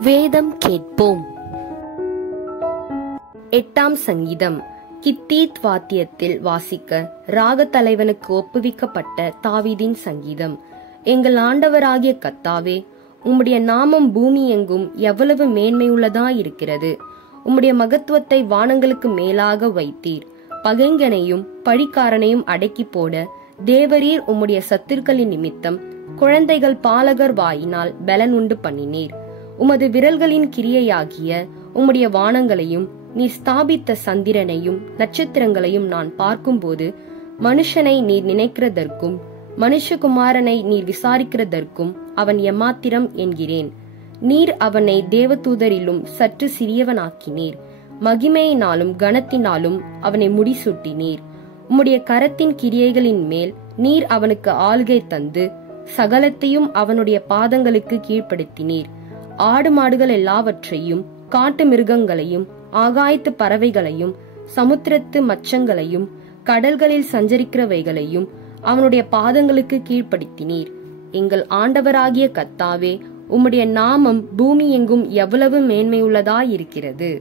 வேதம் கேட்போம். 8ஆம் சங்கீதம். கித்தீத் வாத்தியத்தில் வாசிக்க ராகத் தலைவனுக்கு ஒப்புவிக்கப்பட்ட தாவீதின் சங்கீதம். எங்கள் ஆண்டவராகிய கர்த்தாவே, உம்முடைய நாமம் பூமி எங்கும் எவ்வளவு மேன்மையுள்ளதாயிருக்கிறது. உம்முடைய மகத்துவத்தை வானங்களுக்கு மேலாக வைத்தீர். பகைஞனையும் பழிக்காரனையும் அடக்கி போட தேவரீர் உம்முடைய சத்துருக்களின் நிமித்தம் குழந்தைகள் பாலகர் வாயினால் பலன் உண்டு பண்ணினீர். உமது விரல்களின் கிரியையாகிய உம்முடைய வானங்களையும் நீ ஸ்தாபித்த சந்திரனையும் நட்சத்திரங்களையும் நான் பார்க்கும்போது, மனுஷனை நீர் நினைக்கிறதற்கும் மனுஷகுமாரனை நீர் விசாரிக்கிறதற்கும் அவன் எம்மாத்திரம் என்கிறேன். நீர் அவனை தேவதூதரிலும் சற்று சிறியவனாக்கினீர். மகிமையினாலும் கனத்தினாலும் அவனை முடிசூட்டினீர். உம்முடைய கரத்தின் கிரியைகளின் மேல் நீர் அவனுக்கு ஆளுகை தந்து சகலத்தையும் அவனுடைய பாதங்களுக்கு கீழ்ப்படுத்தினீர். ஆடு மாடுகள் எல்லாவற்றையும், காட்டு மிருகங்களையும், ஆகாயத்து பறவைகளையும், சமுத்திரத்து மச்சங்களையும், கடல்களில் சஞ்சரிக்கிறவைகளையும் அவனுடைய பாதங்களுக்கு கீழ்ப்படுத்தினீர். எங்கள் ஆண்டவராகிய கர்த்தாவே, உம்முடைய நாமம் பூமி எங்கும் எவ்வளவு மேன்மையுள்ளதாயிருக்கிறது.